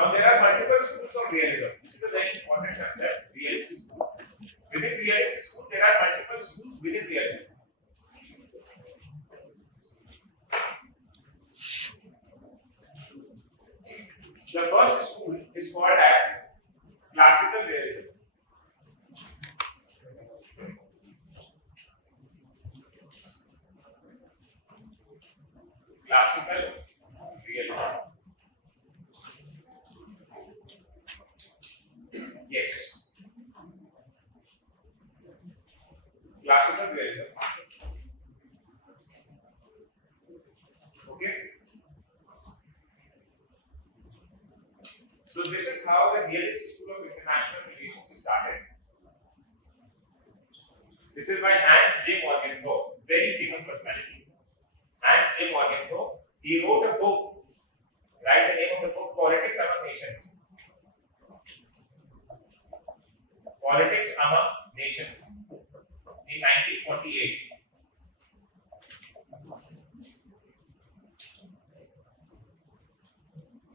Now there are multiple schools of realism. This is a very important concept. Realist school. Within realist school, there are multiple schools within realism. The first school is called as Classical Realism. Classical Realism. Yes. Classical Realism. Okay. So this is how the realist school of international relations is started. This is by Hans J. Morgenthau, very famous personality. Hans J. Morgenthau. He wrote a book. Write the name of the book, Politics Among Nations. Politics Among Nations in 1948.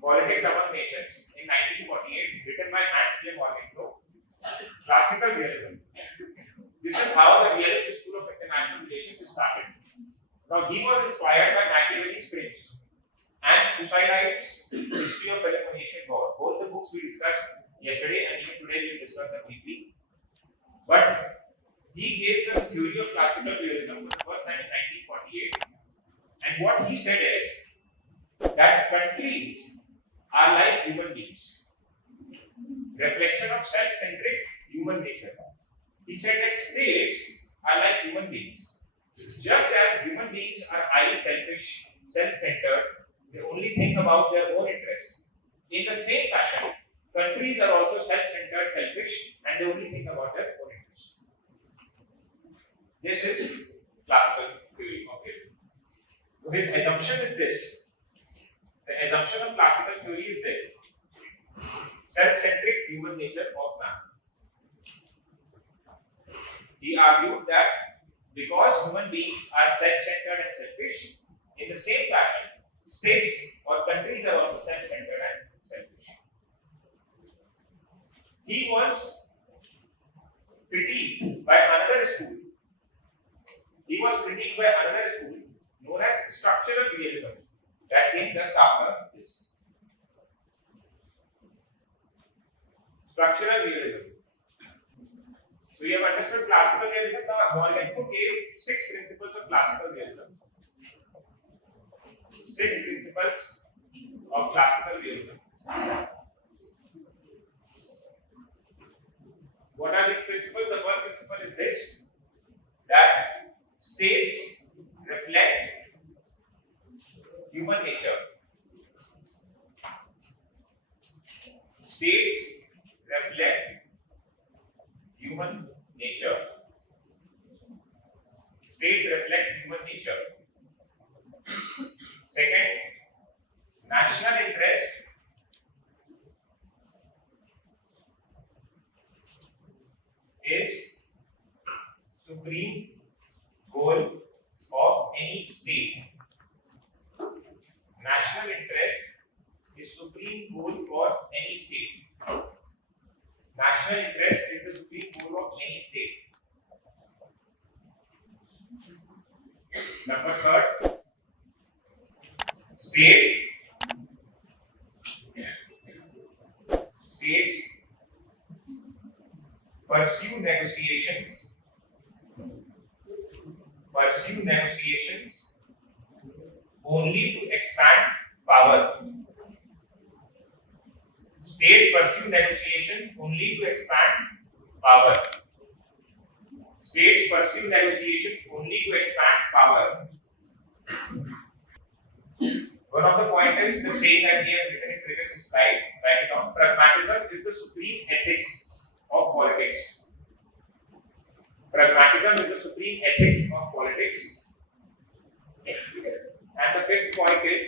Politics Among Nations in 1948, written by Hans J. Morgenthau. Classical Realism. This is how the realist school of international relations is started. Now he was inspired by Machiavelli's Prince and Thucydides's History of Peloponnesian War. Both the books we discussed yesterday and even today we will discuss them briefly. But he gave the theory of classical realism for the first time in 1948. And what he said is that countries are like human beings. Reflection of self-centric human nature. He said that states are like human beings. Just as human beings are highly selfish, self-centered, they only think about their own interest. In the same fashion, countries are also self-centered, selfish, and they only think about their own interest. This is classical theory of realism. So his assumption is this. The assumption of classical theory is this. Self-centric human nature of man. He argued that because human beings are self-centered and selfish, in the same fashion, states or countries are also self-centered and selfish. He was critiqued by another school. He was critiqued by another school known as structural realism that came just after this. Structural realism. So you have understood classical realism. Now Morgenthau gave 6 principles of classical realism. 6 principles of classical realism. What are these principles? The first principle is this, that states reflect human nature. States reflect human nature. States reflect human nature. Second, national interest is supreme goal of any state. National interest is supreme goal for any state. National interest is the supreme goal of any state. Number third, states pursue negotiations only to expand power. States pursue negotiations only to expand power. States pursue negotiations only to expand power. One of the pointers, the saying that we have written in previous slide, write it down. Pragmatism is the supreme ethics of politics. Pragmatism is the supreme ethics of politics. And the fifth point is,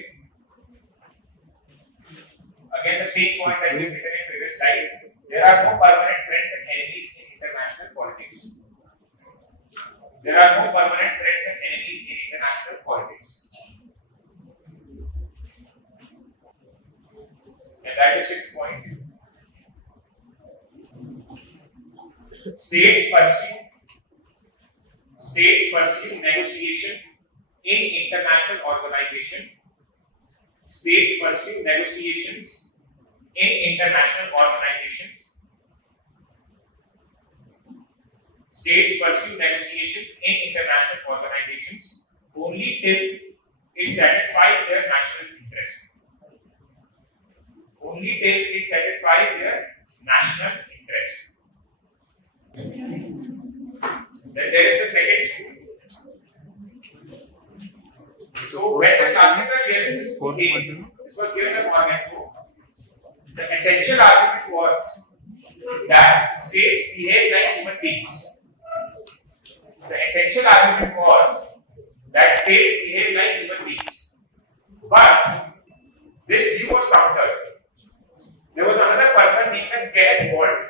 again the same point that we have written in previous slide, there are no permanent friends and enemies in international politics. There are no permanent friends and enemies in international politics. And that is 6th point. States pursue negotiation in international organization. States pursue negotiations in international organizations. States pursue negotiations in international organizations only till it satisfies their national interest. Only till it satisfies their national interest. Then there is a second school. So when the classical realist school came, this was given by Morgan. The essential argument was that states behave like human beings. The essential argument was that states behave like human beings. But this view was countered. There was another person named as Kenneth Waltz.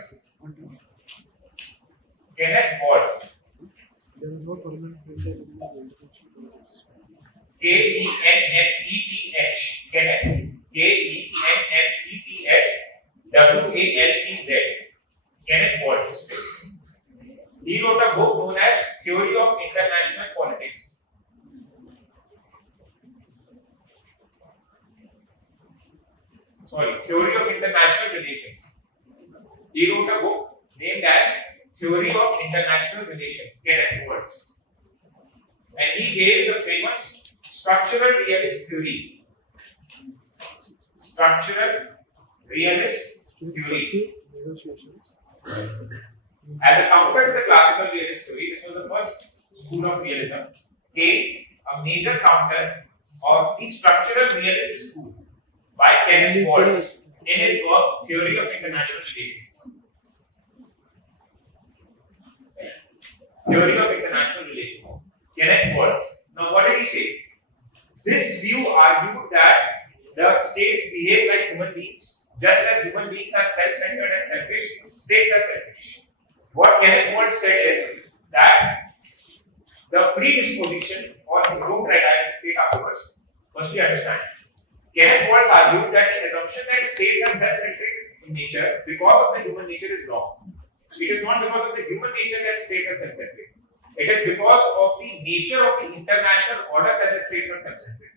Kenneth Waltz. There is no permanent filter. K-E-N-N-E-T-H. Kenneth. K-E-N-N-E-T-H. W-A-L-T-Z. Kenneth Waltz. He wrote a book known as Theory of International Politics. Theory of International Relations. He wrote a book named as Theory of International Relations. Kenneth Waltz. And he gave the famous structural realist theory. Structural realist theory. As a counter to the classical realist theory, this was the first school of realism, gave a major counter of the structural realist school by Kenneth Waltz in his work Theory of International Relations. Theory of International Relations. Kenneth Waltz. Now, what did he say? This view argued that the states behave like human beings, just as human beings are self-centered and selfish, states are selfish. What Kenneth Waltz said is that the predisposition, or don't write, I will repeat afterwards. First, we understand. Kenneth Waltz argued that the assumption that states are self-centric in nature because of the human nature is wrong. It is not because of the human nature that states are self-centric. It is because of the nature of the international order that the states are self-centric.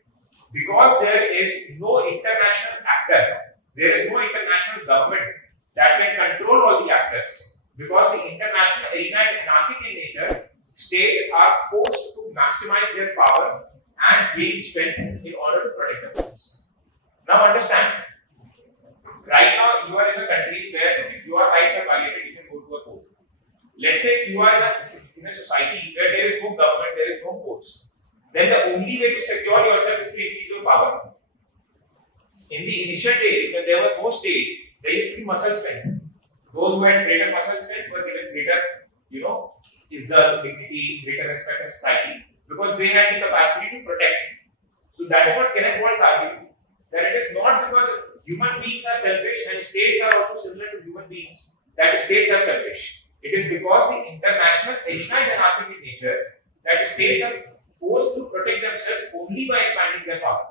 Because there is no international actor, there is no international government that can control all the actors. Because the international arena is anarchic in nature, states are forced to maximize their power and gain strength in order to protect themselves. Now understand, right now you are in a country where if your rights are violated, you can go to a court. Let's say if you are in a society where there is no government, there is no courts, then the only way to secure yourself is to increase your power. In the initial days, when there was no state, there used to be muscle strength. Those who had greater muscle strength were given greater, is the dignity, greater respect of society, because they had the capacity to protect. So that is what Kenneth Waltz argued, that it is not because human beings are selfish and states are also similar to human beings that states are selfish. It is because the international arena is anarchic in nature that states are forced to protect themselves only by expanding their power.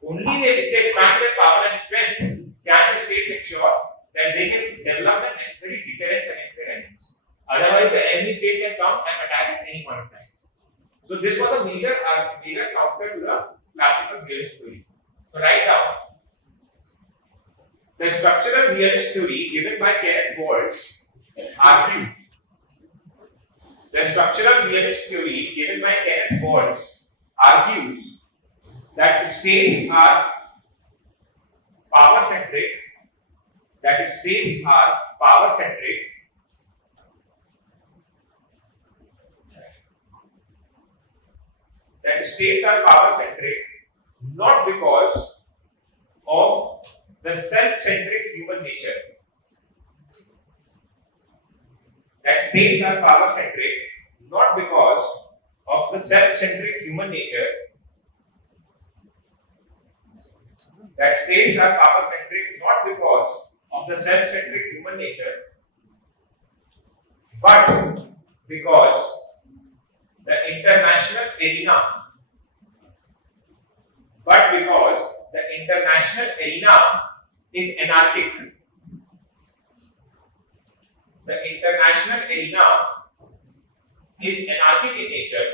Only if they expand their power and strength can the states ensure that they can develop the necessary deterrence against their enemies. Otherwise, the enemy state can come and attack at any point in time. So this was a major counter to the classical realist theory. So write down the structural realist theory given by Kenneth Waltz argued. The structural realist theory given by Kenneth Waltz argues that states are power-centric. That states are power-centric. That states are power-centric not because of the self-centric human nature. That states are power-centric not because of the self-centric human nature. That states are power-centric not because of the self-centric human nature, but because the international arena is anarchic. The international arena is anarchic in nature,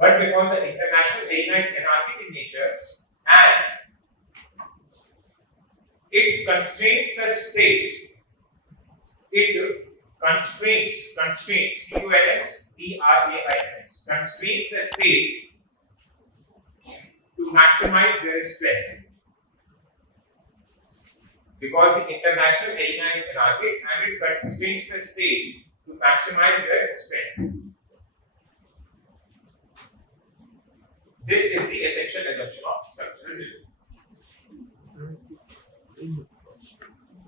but because the international arena is anarchic in nature and it constrains the states, constrains constrains the state to maximize their strength. Because the international arena is anarchic and it constrains the state to maximize their strength. This is the essential assumption of structural realism.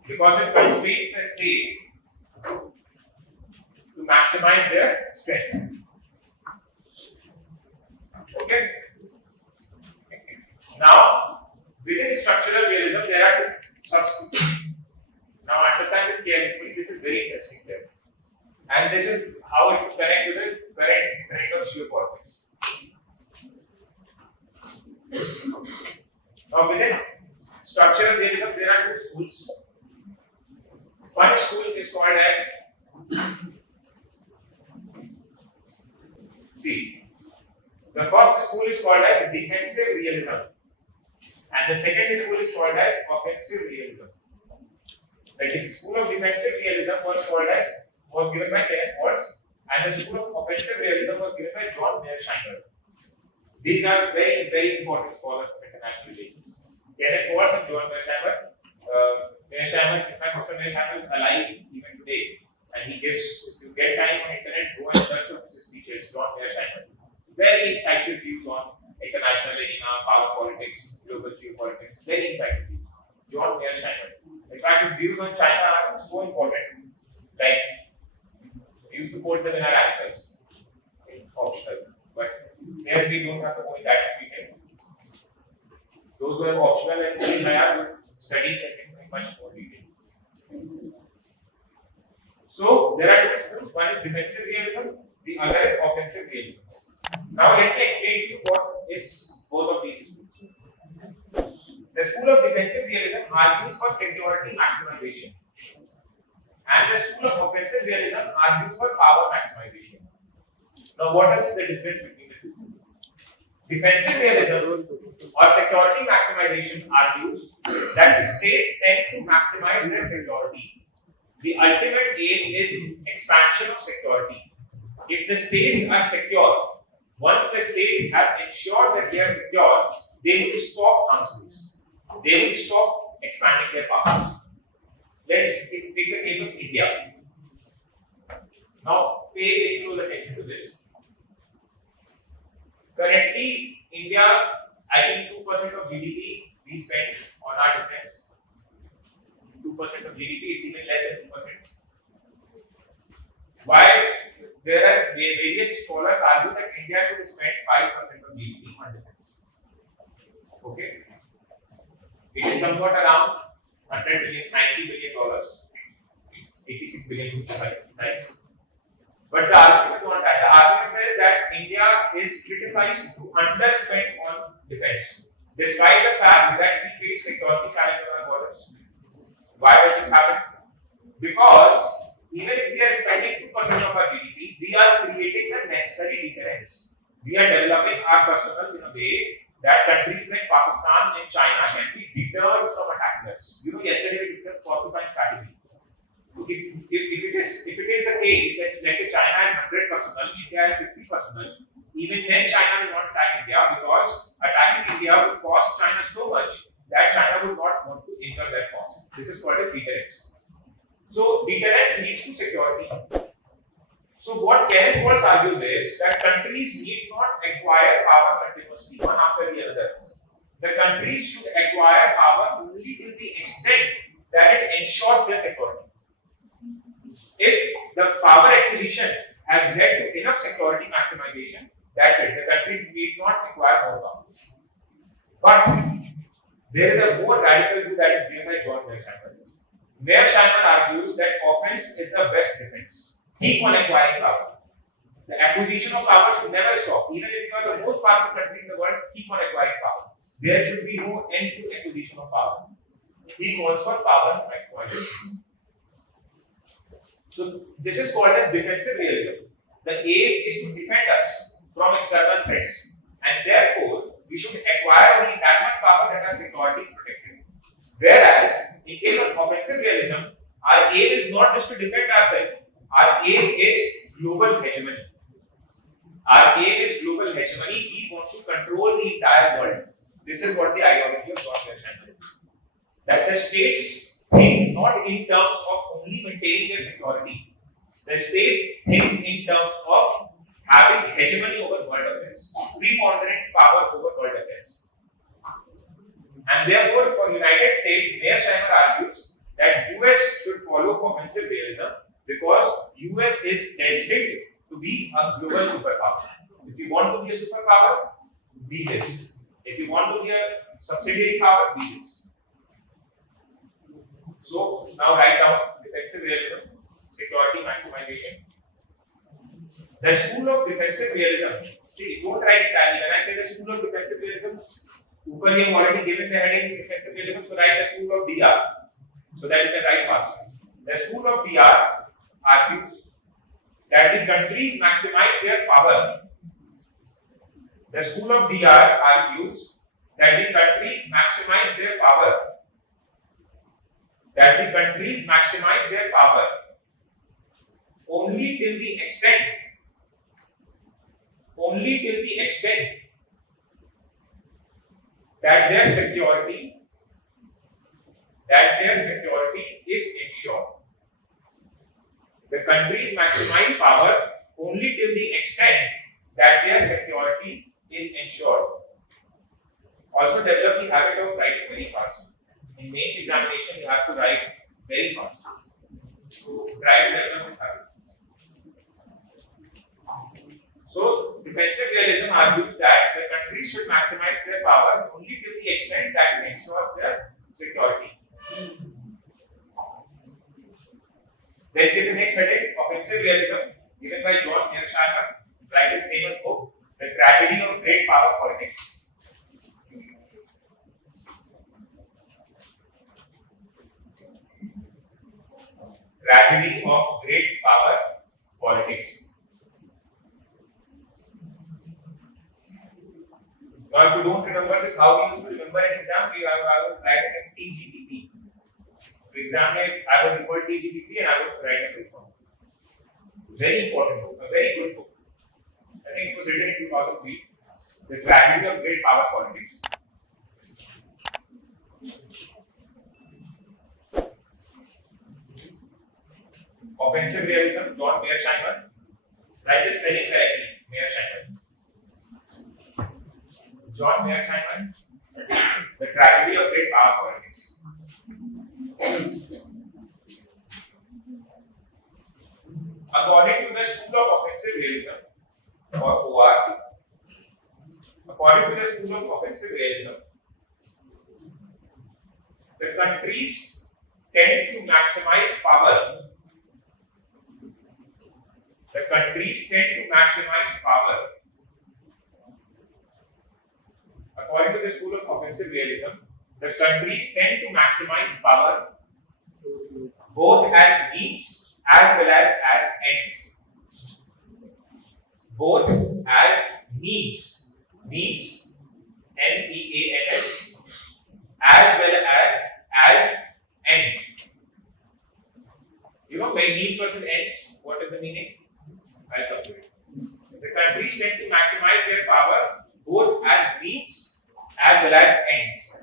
Because it constrains the state to maximize their strength. Okay? Now, within structural realism, there are two subscripts. Now, understand this carefully. This is very interesting here. And this is how it will connect with the current trend of geopolitics. Now, within structural realism, there are two schools. One school is called as the first school is called as defensive realism, and the second school is called as offensive realism. The school of defensive realism was given by Kenneth Waltz, and the school of offensive realism was given by John Mearsheimer. These are very, very important scholars of international relations. Kenneth Waltz and John Mearsheimer. Mearsheimer, in fact, Mr. Mearsheimer is alive even today, and he gives, if you get time on internet, go and search of his speeches. John Mearsheimer, very incisive views on international arena, power politics, global geopolitics, very incisive views. John Mearsheimer. In fact, his views on China are so important. Like, we used to quote them in our answers. Optional. But here we don't have to point that we can. Those who are optional as I would study them in much more detail. So there are two schools. One is defensive realism, the other is offensive realism. Now let me explain to you what is both of these schools. The school of defensive realism argues for security maximization, and the school of offensive realism argues for power maximization. Now, what is the difference between the two? Defensive realism or security maximization argues that the states tend to maximize their security. The ultimate aim is expansion of security. If the states are secure, once the states have ensured that they are secure, they will stop councils. They will stop expanding their powers. Let's take the case of India. Now, pay very close attention to this. Currently, India, I think 2% of GDP we spend on our defense. 2% of GDP is even less than 2%. While various scholars argue that India should spend 5% of GDP on defense. Okay? It is somewhat around 100 billion, $90 billion, 86 billion to be precise. But the argument is not that. The argument is that India is criticized to underspend on defense, despite the fact that we face security challenges on our borders. Why does this happen? Because even if we are spending 2% of our GDP, we are creating the necessary deterrence. We are developing our personnel in a way that countries like Pakistan and China can be deterred from attacking us. You know, yesterday we discussed porcupine strategy. If it is the case that let's say China has 100 personnel, India has 50 personnel, even then China will not attack India because attacking India would cost China so much that China would not want to incur that cost. This is called as deterrence. So deterrence leads to security. So what Kenneth Waltz argues is that countries need not acquire power continuously, one after the other. The countries should acquire power only till the extent that it ensures their security. If the power acquisition has led to enough security maximization, that's it. The country need not acquire more power. But there is a more radical view that is given by John Mearsheimer. Mearsheimer argues that offense is the best defense. Keep on acquiring power. The acquisition of power should never stop. Even if you are the most powerful country in the world, keep on acquiring power. There should be no end to acquisition of power. He calls for power maximization. So this is called as defensive realism. The aim is to defend us from external threats, and therefore we should acquire only that much power that our security is protected. Whereas in case of offensive realism, our aim is not just to defend ourselves. Our aim is global hegemony. Our aim is global hegemony. We want to control the entire world. This is what the ideology of John Mearsheimer is. That the states think not in terms of only maintaining their security. The states think in terms of having hegemony over world affairs, preponderant power over world affairs. And therefore, for United States, Mearsheimer argues that US should follow offensive realism because US is destined to be a global superpower. If you want to be a superpower, be this. If you want to be a subsidiary power, be this. So now write down defensive realism, security maximization. The school of defensive realism. See, don't write it down. When I say the school of defensive realism, we have already given the heading defensive realism, so write the school of DR, so that you can write fast. The school of DR argues that the countries maximize their power. The school of DR argues that the countries maximize their power. That the countries maximize their power only till the extent that their security is ensured. The countries maximize power only till the extent that their security is ensured. Also develop the habit of writing very fast. In mains examination, you have to write very fast. So try to develop this habit. So defensive realism argues that the countries should maximize their power only till the extent that it ensures their security. Then take the next heading, offensive realism, given by John Mearsheimer, write his famous book, The Tragedy of Great Power Politics. Tragedy of Great Power Politics. Now, if you don't remember this, how we used to remember an exam, I would write it in TGPP. For example, I would record TGPP and I would write a full form. Very important book, a very good book. I think it was written in 2003. The Tragedy of Great Power Politics. Offensive realism, John Mearsheimer. Write the spelling correctly, Mearsheimer. John Mearsheimer, The Tragedy of Great Power Politics. According to the school of offensive realism, or OR, according to the school of offensive realism, the countries tend to maximize power. The countries tend to maximize power. According to the school of offensive realism, the countries tend to maximize power both as means as well as ends. Both as means, MEANS, as well as ends. You know, by means versus ends, what is the meaning? I'll come to it. The countries tend to maximize their power both as means as well as ends.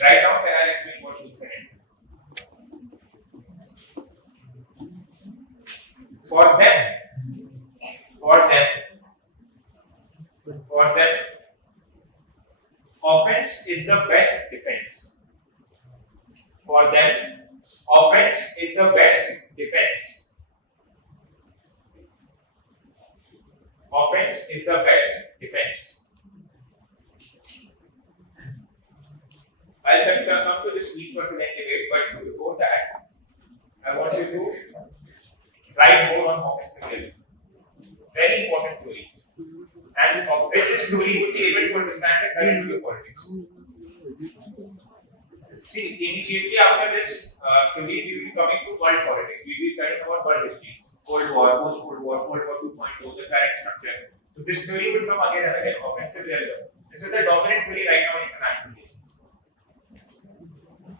Write down, then I'll explain what means and ends. For them, offense is the best defense. For them, offense is the best defense. Offense is the best defense. I'll come to this week versus end debate, but before that, I want you to write more on offensive realism. Very important theory. And with this theory, you will be able to understand the current geopolitics. See, immediately after this theory, we will be coming to world politics. We will be studying about world history, Cold War, post-Cold War, Cold War 2.0, the current structure. So this theory will come again and again. Defensive realism. This is the dominant theory right now in international relations.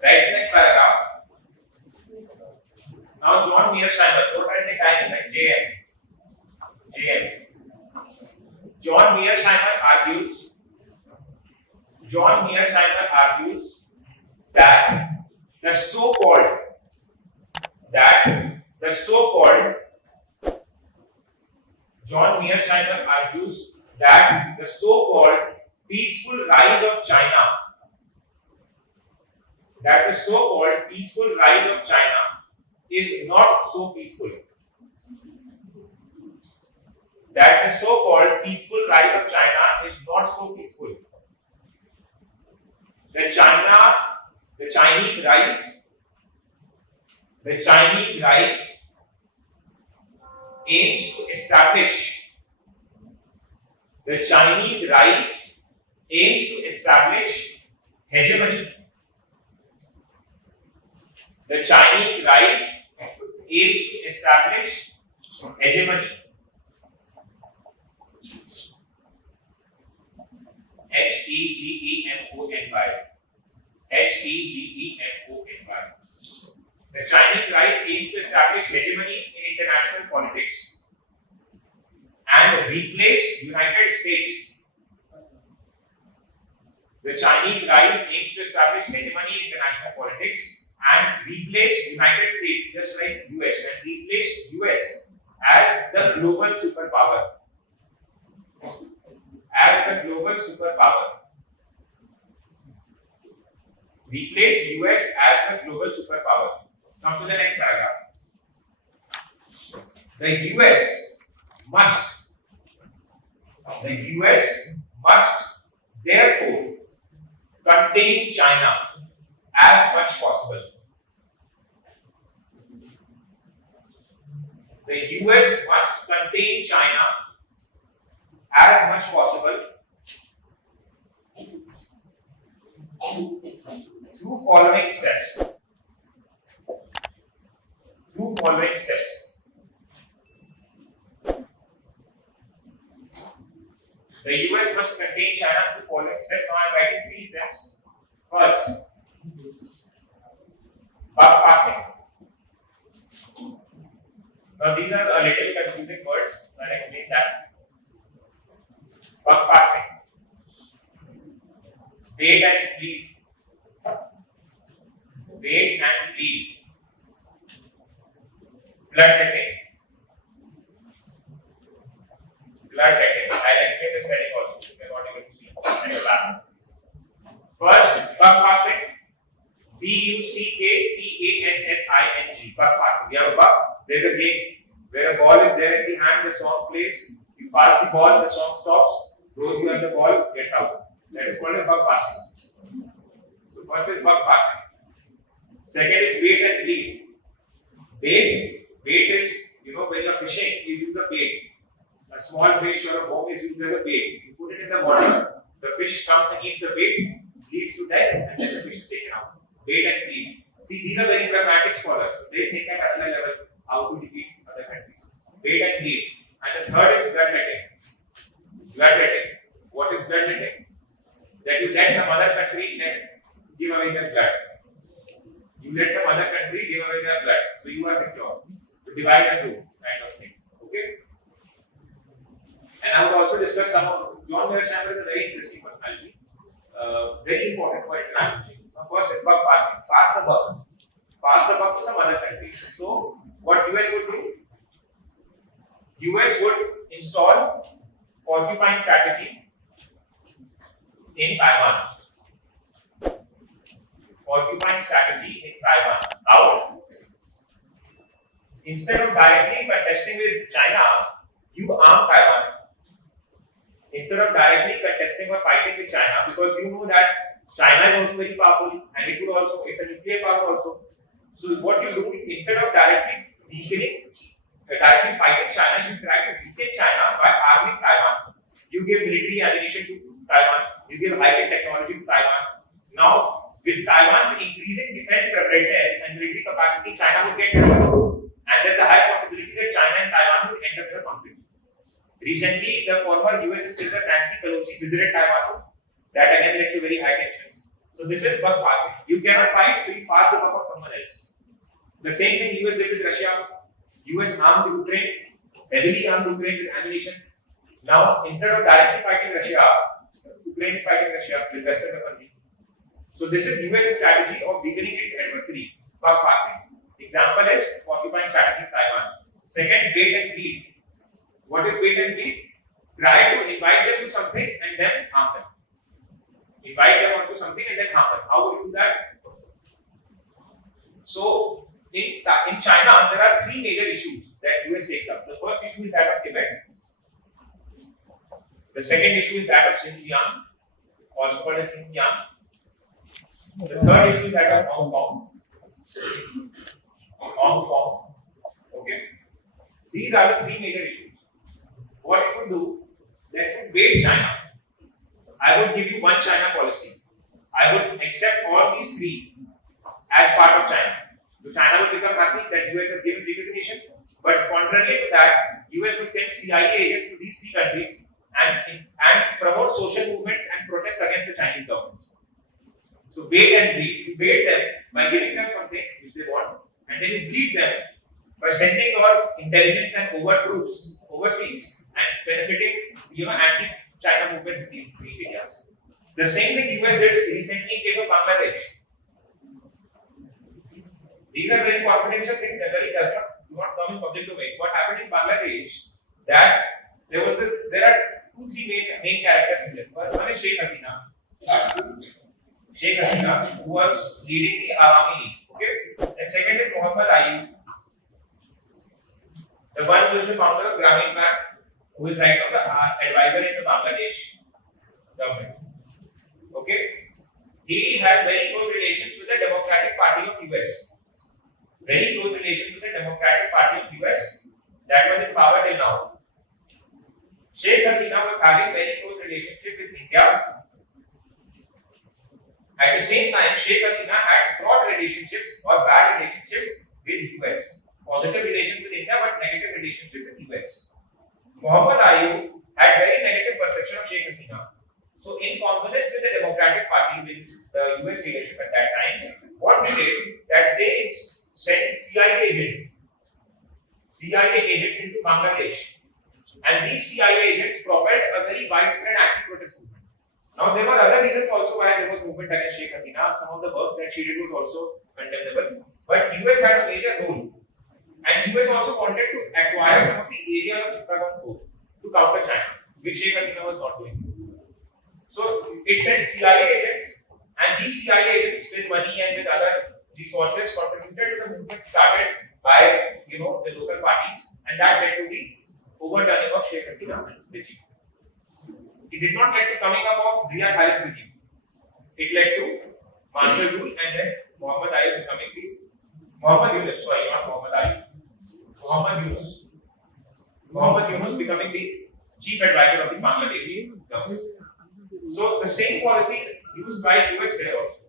Right in the paragraph. Now, John Mearsheimer, what are the time like JM? John Mearsheimer argues that the so-called John Mearsheimer argues that the so-called peaceful rise of China is not so peaceful. That the so-called peaceful rise of China is not so peaceful. The Chinese rise aims to establish hegemony. The Chinese rise aims to establish hegemony. Hegemony. The Chinese rise aims to establish hegemony in international politics and replace United States. The Chinese rise aims to establish hegemony in international politics and replace United States, just like US, and replace US as the global superpower. Replace US as the global superpower. Come to the next paragraph. The US must therefore contain China as much possible. The US must contain China as much possible through following steps. The US must contain China through following steps. Now I am writing 3 steps. First, buck passing. Now these are a little confusing words. I'll explain that. Buck passing. Wait and lead. Bloodletting. I'll explain the spelling also if you're not able to see. First, buck passing. Buckassing. Buck passing. We have a buck. There's a game where a ball is there in the hand, the song plays. You pass the ball, the song stops. Those who have the ball gets out. That is called as buck passing. So first is buck passing. Second is bait and lead. Bait is, when you are fishing, you use a bait. A small fish or a worm is used as a bait. You put it in the water, the fish comes and eats the bait, leads to death, and then the fish is taken out. Bait and lead. See, these are very pragmatic scholars. They think at other level how to defeat other countries. Bait and lead. And the third is bloodletting. What is bloodletting? That you let some other country give away their blood. You let some other country give away their blood, so you are secure. To divide and rule kind of thing. Okay? And I would also discuss some of John Mearsheimer is a very interesting personality, very important for international relations. Now, first is buck passing. Pass the buck to some other country. So, what US would do? US would install porcupine strategy in Taiwan. How? Instead of directly contesting with China, you arm Taiwan. Instead of directly contesting or fighting with China, because you know that China is also very powerful and it would also, it's a nuclear power also. So what you do is instead of directly weakening directly fighting China, you try to weaken China by arming Taiwan. You give military ammunition to Taiwan, you give high-tech technology to Taiwan. Now, with Taiwan's increasing defense preparedness and military capacity, China would get nervous. And there's a high possibility that China and Taiwan would end up in a conflict. Recently, the former US Speaker Nancy Pelosi visited Taiwan. That again led to very high tensions. So this is buck passing. You cannot fight, so you pass the buck on someone else. The same thing US did with Russia. US armed Ukraine, heavily armed Ukraine with ammunition. Now, instead of directly fighting Russia, Ukraine is fighting Russia with Western weaponry. So this is US strategy of weakening its adversary, buck passing. Example is occupying strategy in Taiwan. Second, bait and bleed. What is bait and bleed? Try to invite them to something and then harm them. Invite them onto something and then harm them. How would you do that? So in China, there are three major issues that US takes up. The first issue is that of Tibet. The second issue is that of Xinjiang, also called as Xinjiang. The third issue is that of Hong Kong. Hong Kong. Okay. These are the three major issues. What it would do, that would bait China. I would give you one China policy. I would accept all these three as part of China. So China would become happy that US has given recognition, but contrary to that, US will send CIA agents to these three countries and promote social movements and protest against the Chinese government. So bait and bleed. You bait them by giving them something which they want, and then you bleed them by sending your intelligence and overt troops overseas and benefiting, anti-China movements in these three areas. The same thing US did recently in case of Bangladesh. These are very confidential things. Generally, do not come in public domain. What happened in Bangladesh? That there are three main characters in this. One is Sheikh Hasina. Sheikh Hasina, who was leading the Awami League. Okay. And second is Muhammad Ayub, the one who is the founder of Grameen Bank, who is right now the advisor in the Bangladesh government. Okay. He has very close relations with the Democratic Party of US. Very close relations with the Democratic Party of US that was in power till now. Sheikh Hasina was having very close relationship with India. At the same time, Sheikh Hasina had fraught relationships or bad relationships with US. Positive relations with India, but negative relationships with US. Muhammad Ayub had very negative perception of Sheikh Hasina. So, in confidence with the Democratic Party, with the US leadership at that time, what they did that they sent CIA agents into Bangladesh, and these CIA agents propelled a very widespread anti-protest movement. Now, there were other reasons also why there was movement against Sheikh Hasina. Some of the works that she did was also condemnable. But US had a major role. And US also wanted to acquire some of the areas of Chittagong Port to counter China, which Sheikh Hasina was not doing. So, it sent CIA agents, and these CIA agents with money and with other resources contributed to the movement started by the local parties, and that led to the overturning of Sheikh Hasina regime. It did not lead to coming up of Zia Khalid's regime. It led to martial rule and then Muhammad Ayub becoming Muhammad Yunus becoming the chief advisor of the Bangladeshi government. So the same policy used by US here also.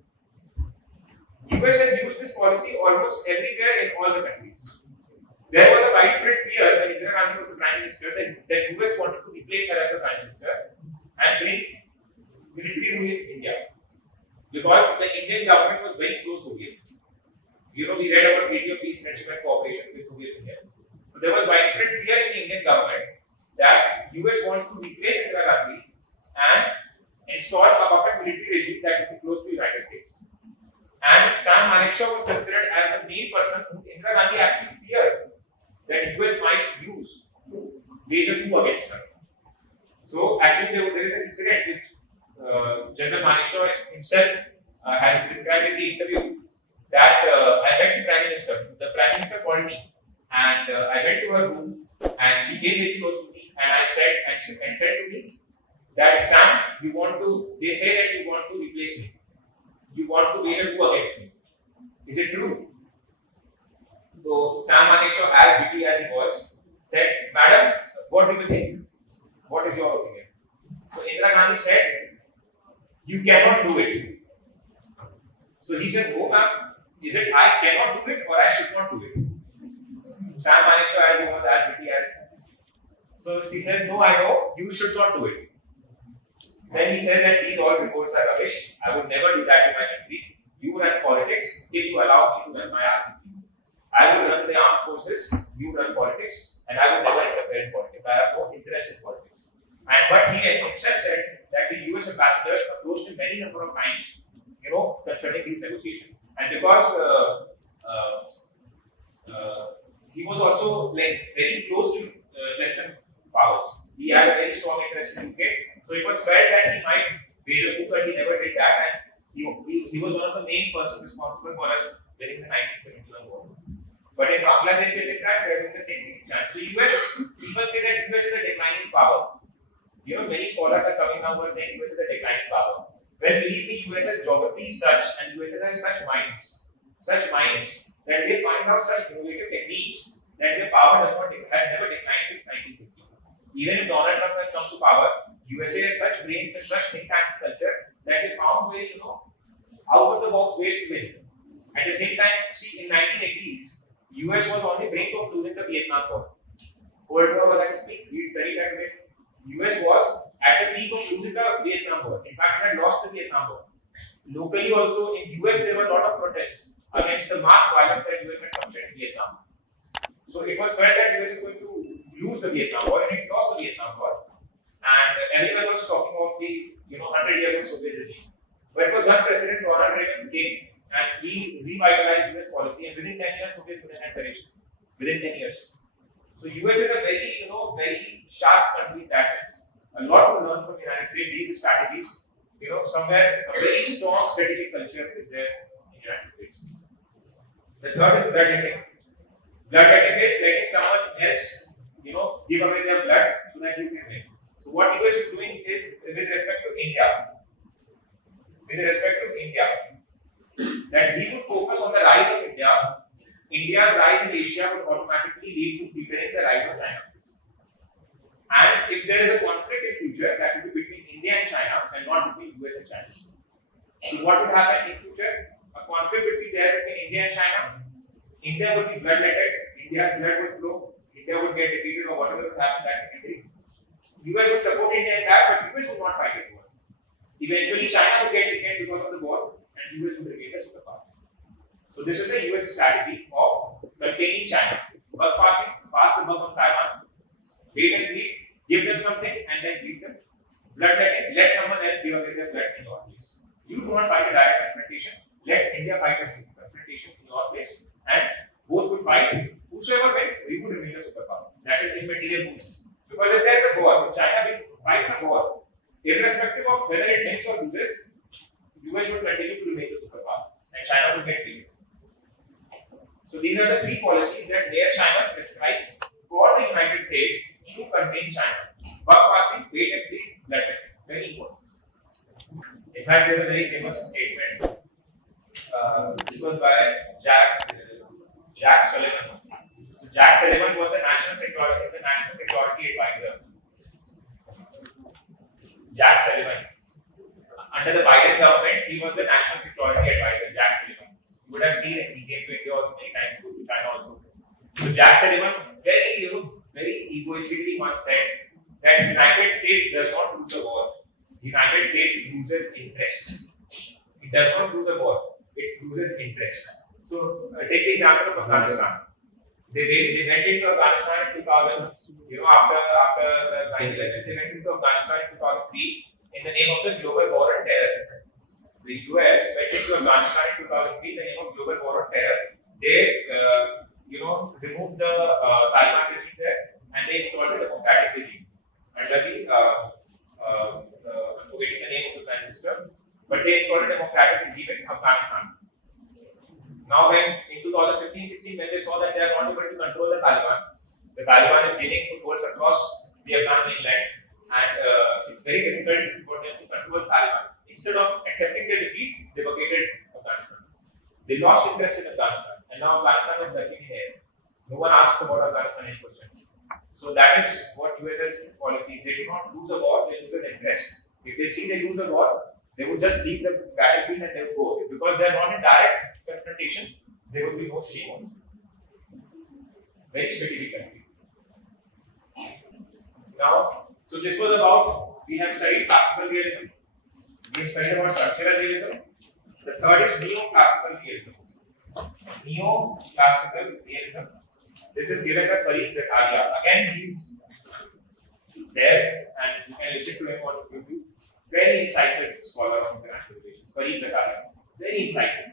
US has used this policy almost everywhere in all the countries. There was a widespread fear when Indira Gandhi was the Prime Minister that US wanted to replace her as the Prime Minister and bring military rule in India. Because the Indian government was very pro-Soviet. We read about Treaty of Peace, Friendship and Cooperation with Soviet Union. So there was widespread fear in the Indian government that US wants to replace Indira Gandhi and install a puppet military regime that would be close to the United States. And Sam Manekshaw was considered as the main person whom Indira Gandhi actually feared that US might use to wage a coup against her. So actually there is an incident which General Manekshaw himself has described in the interview that I met the Prime Minister. The Prime Minister called me and I went to her room and she came very close to me and I said and said to me that Sam, they say that you want to replace me. You want to wage a coup against me. Is it true? So Sam Manekshaw, as witty as he was, said, "Madam, what do you think? What is your opinion?" So Indira Gandhi said, "You cannot do it." So he said, "Oh ma'am, is it I cannot do it or I should not do it?" Sam Manekshaw, as he was as witty as. So she says, "No, I know, you should not do it." Then he said that these all reports are rubbish. I would never do that to my country. You run politics till you allow me to run my army. I would run the armed forces, you run politics, and I would never interfere in politics. I have no interest in politics. And but he himself said that the US ambassador approached him many number of times, concerning these negotiations. And because he was also like very close to Western powers, he had a very strong interest in UK. So it was felt that he might wage a coup, but he never did that. And he was one of the main persons responsible for us winning the 1971 war. But in Bangladesh, they did that, they are doing the same thing in China. So US, people say that US is a declining power. Many scholars are coming now who are saying US is a declining power. Well, believe me, US's geography is such, and US has such minds, that they find out such innovative techniques that their power has never declined since 1950. Even if Donald Trump has come to power, USA has such brains and such think tank culture that they found way, out of the box ways to win. At the same time, see, in 1980s, US was on the brink of losing the Vietnam War. Cold War was at its peak. We studied that way. US was at the peak of losing the Vietnam War. In fact, it had lost the Vietnam War. Locally also in US, there were a lot of protests against the mass violence that US had committed in Vietnam. So it was felt that US is going to lose the Vietnam War, and it lost the Vietnam War. And everyone was talking of the 100 years of Soviet regime. But it was one president, Ronald Reagan, came and he revitalized US policy, and within 10 years, Soviet Union had perished. Within 10 years. So US is a very, very sharp country in that sense. A lot to learn from the United States. These strategies, somewhere a very strong strategic culture is there in the United States. The third is bloodletting. Bloodletting is letting someone else, give away their blood so that you can win. So what US is doing is with respect to India, that we would focus on the rise of India. India's rise in Asia would automatically lead to deepening the rise of China. And if there is a conflict in future, that would be between India and China and not between US and China. So what would happen in future? A conflict would be there between India and China. India would be bloodletted, India's blood would flow, India would get defeated or whatever would happen, that's secondary. US would support India in that, but US would not fight the war. Eventually China would get defeated because of the war and US would remain a superpower. So this is the US strategy of containing China. Bug passing, pass the bug on Taiwan, wait and bleed, give them something and then beat them. Bloodletting, let someone else give away their blood in your place. You do not fight a direct confrontation, let India fight a confrontation in your place, and both would fight. Whosoever wins, we would remain a superpower. That is immaterial moves. Because if there is a war, if China fights a war, irrespective of whether it wins or loses, US would continue to remain the superpower and China would get beaten. So these are the three policies that where China prescribes for the United States to contain China. Bug passing, wait and bleed, bloodletting. Very important. In fact, there is a very famous statement. This was by Jack Sullivan. So Jack Sullivan was a national security advisor. Jack Sullivan. Under the Biden government, he was the national security advisor. Jack Sullivan. You would have seen it. He came to India also many times, to China also. So Jack Sullivan, very egoistically once said that the United States does not lose a war. The United States loses interest. It does not lose a war. It loses interest. So take the example of Afghanistan. They went into Afghanistan in 2000. After the 9/11, they went into Afghanistan in 2003 in the name of the global war on terror. The US went into Afghanistan in 2003 in the name of global war on terror. They, removed the Taliban regime there and they installed a democratic regime under the, I'm forgetting the name of the prime minister, but they installed a democratic regime in Afghanistan. Now, when in 2015-16, when they saw that they are not able to control the Taliban is gaining footholds across the Afghan mainland, and it's very difficult for them to control the Taliban. Instead of accepting their defeat, they vacated Afghanistan. They lost interest in Afghanistan, and now Afghanistan is lurking in air. No one asks about Afghanistan in question. So that is what USS policy. They do not lose a war, they lose an interest. If they see they lose a war, they would just leave the battlefield and they would go. Because they are not in direct confrontation, there would be no shame also. Very strategic country. Now, so this was about, we have studied classical realism, we have studied about structural realism. The third is neoclassical realism. Neoclassical realism. This is given by Farid Zakaria. Again, he's there and you can listen to him on YouTube. Very incisive scholar of international relations. Farid Zakaria. Very incisive.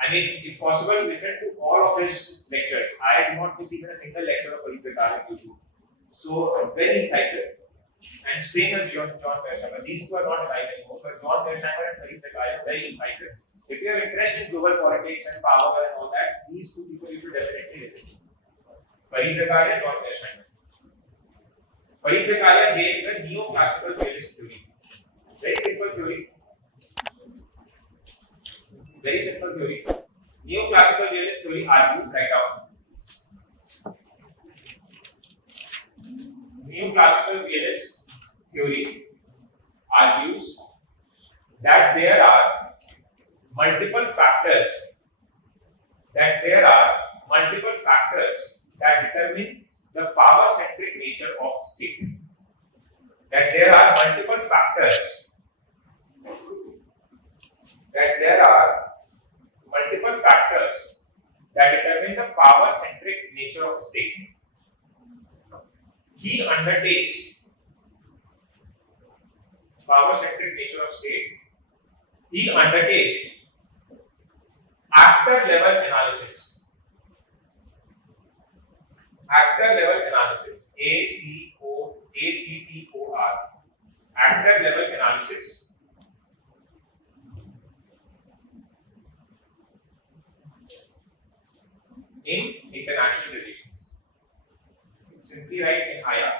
I mean, if possible, listen to all of his lectures. I do not miss even a single lecture of Farid Zakaria on YouTube. So, very incisive. And same as John Mearsheimer. These two are not alive anymore, but John Mearsheimer and Farid Zakaria, very incisive. If you have interest in global politics and power and all that, these two people you should definitely listen to. Farid Zakaria, John Mearsheimer. Farid Zakaria gave the neoclassical realist theory. Very simple theory. Very simple theory. Neoclassical realist theory argues right now. Neoclassical realist theory argues that there are multiple factors that determine the power-centric nature of state. That there are multiple factors that determine the power-centric nature of state. He undertakes power-centric nature of state. He undertakes actor level analysis. Actor level analysis. ACTOR. Actor level analysis. In international relations. Simply write in IR.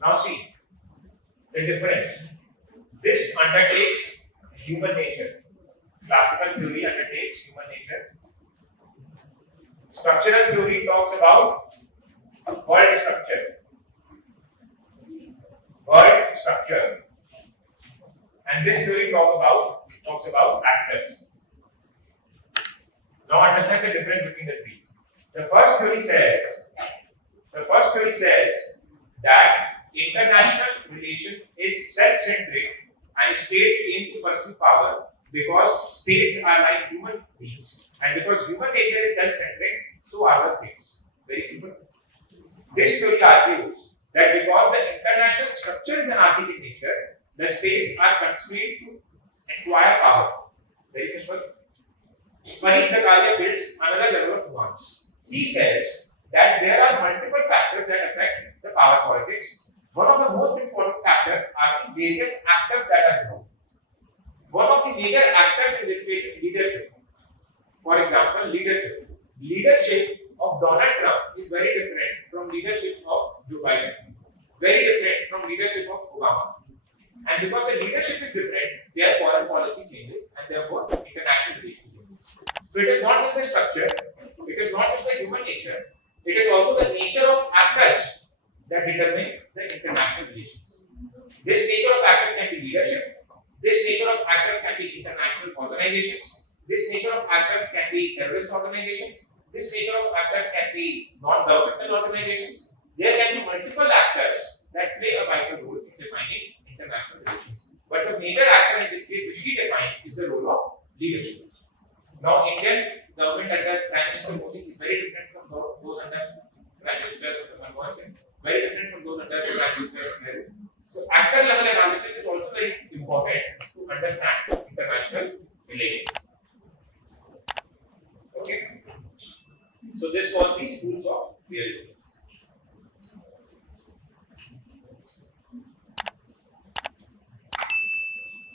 Now see the difference. This undertakes human nature. Classical theory undertakes human nature. Structural theory talks about world structure. World structure. And this theory talks about actors. Now understand the difference between the three. The first theory says that international relations is self-centric and states aim to pursue power because states are like human beings, and because human nature is self-centric, so are the states. Very simple. This theory argues that because the international structure is anarchic in nature, the states are constrained to acquire power. Very simple. Farid Zakaria builds another level of nuance. He says that there are multiple factors that affect the power politics. One of the most important factors are the various actors that are involved. One of the major actors in this case is leadership. For example, leadership. Leadership of Donald Trump is very different from leadership of Joe Biden. Very different from leadership of Obama. And because the leadership is different, their foreign policy changes and therefore international relations changes. So it is not just the structure, it is not just the human nature, it is also the nature of actors that determine the international relations. This nature of actors can be leadership, this nature of actors can be international organizations, this nature of actors can be terrorist organizations, this nature of actors can be non-governmental organizations. There can be multiple actors that play a vital role in defining international relations. But the major actor in this case which he defines is the role of leadership. Now, Indian government under Prime Minister Modi is very different from those under Prime Minister Manmohan Singh, very different from those under Prime Minister Nehru. So, actor level analysis is also very important to understand international relations. Okay. So, this was the schools of realism.